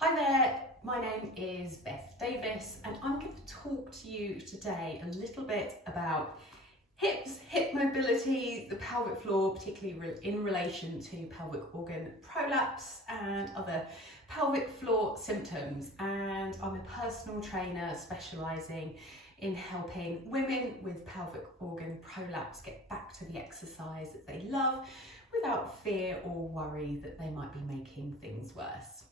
Hi there, my name is Beth Davies and I'm going to talk to you today a little bit about hips, hip mobility, the pelvic floor, particularly in relation to pelvic organ prolapse and other pelvic floor symptoms. And I'm a personal trainer specialising in helping women with pelvic organ prolapse get back to the exercise that they love without fear or worry that they might be making things worse.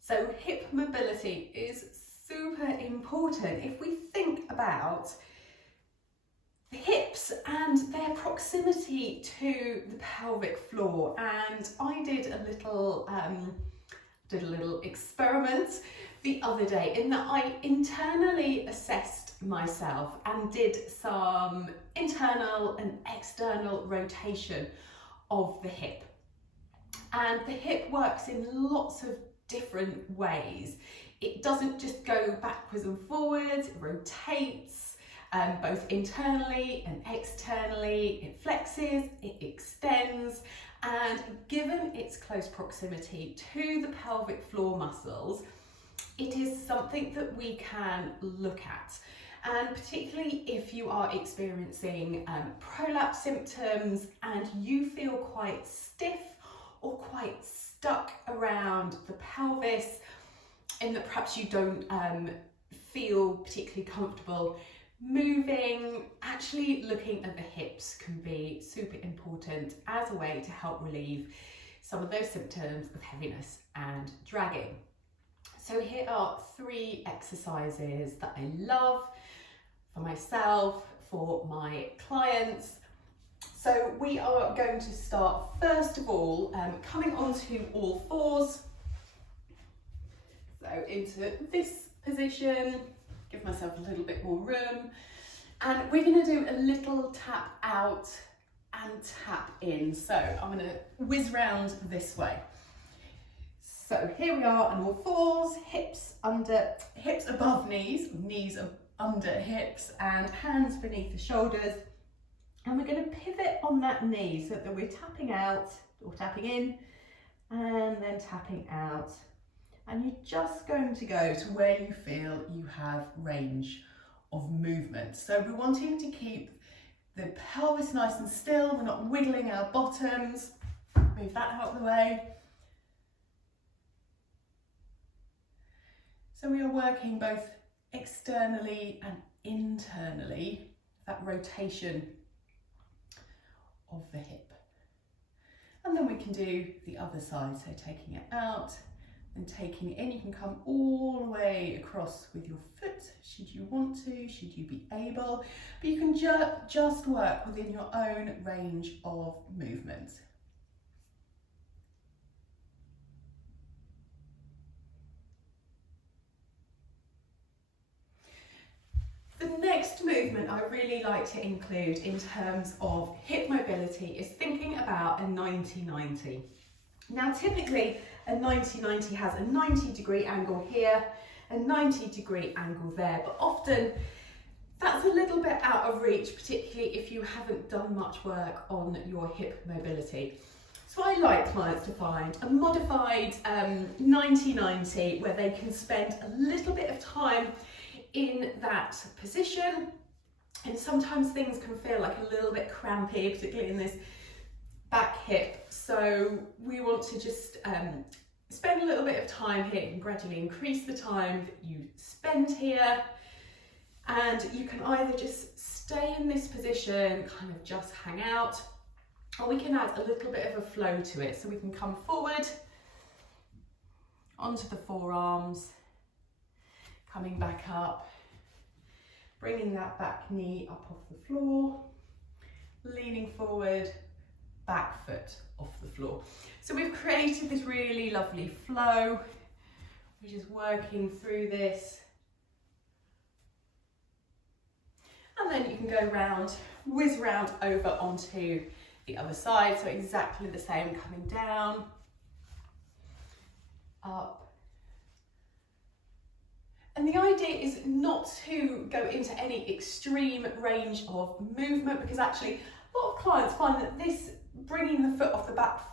So hip mobility is super important. If we think about the hips and their proximity to the pelvic floor, and I did a little experiment the other day in that I internally assessed myself and did some internal and external rotation of the hip. And the hip works in lots of different ways. It doesn't just go backwards and forwards, it rotates both internally and externally, it flexes, it extends, and given its close proximity to the pelvic floor muscles, it is something that we can look at. And particularly if you are experiencing prolapse symptoms and you feel quite stiff or quite stuck around the pelvis, and that perhaps you don't feel particularly comfortable moving, actually looking at the hips can be super important as a way to help relieve some of those symptoms of heaviness and dragging. So here are 3 exercises that I love for myself, for my clients. So we are going to start first of all coming onto all fours. So into this position, give myself a little bit more room. And we're going to do a little tap out and tap in. So I'm going to whiz round this way. So here we are on all fours, hips above knees, knees under hips, and hands beneath the shoulders. And we're going to pivot on that knee so that we're tapping out or tapping in and then tapping out. And you're just going to go to where you feel you have range of movement. So we're wanting to keep the pelvis nice and still. We're not wiggling our bottoms. Move that out of the way. So we are working both externally and internally, that rotation of the hip. And then we can do the other side, so taking it out and taking it in. You can come all the way across with your foot should you want to, should you be able, but you can just work within your own range of movement. The next movement I really like to include in terms of hip mobility is thinking about a 90-90. Now typically a 90-90 has a 90-degree angle here, a 90-degree angle there, but often that's a little bit out of reach, particularly if you haven't done much work on your hip mobility. So I like clients to find a modified 90-90 where they can spend a little bit of time in that position, and sometimes things can feel like a little bit crampy, particularly in this back hip. So we want to just spend a little bit of time here and gradually increase the time that you spend here. And you can either just stay in this position, kind of just hang out, or we can add a little bit of a flow to it. So we can come forward onto the forearms, coming back up, bringing that back knee up off the floor, leaning forward, back foot off the floor. So we've created this really lovely flow. We're just working through this. And then you can go round, whiz round over onto the other side. So exactly the same, coming down, up. And the idea is not to go into any extreme range of movement, because actually a lot of clients find that this bringing the foot off the back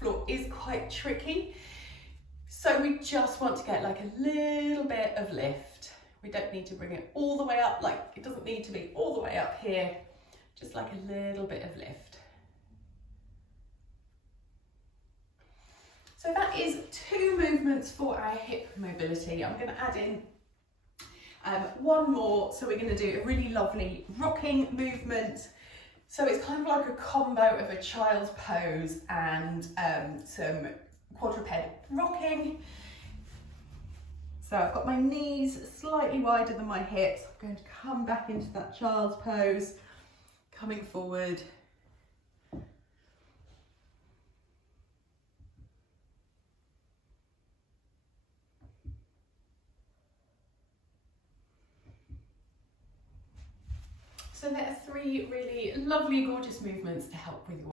floor is quite tricky. So we just want to get like a little bit of lift. We don't need to bring it all the way up, like it doesn't need to be all the way up here, just like a little bit of lift. So that is 2 movements for our hip mobility. I'm going to add in one more. So we're going to do a really lovely rocking movement. So it's kind of like a combo of a child's pose and some quadruped rocking. So I've got my knees slightly wider than my hips. I'm going to come back into that child's pose, coming forward. So there are 3 really lovely, gorgeous movements to help with your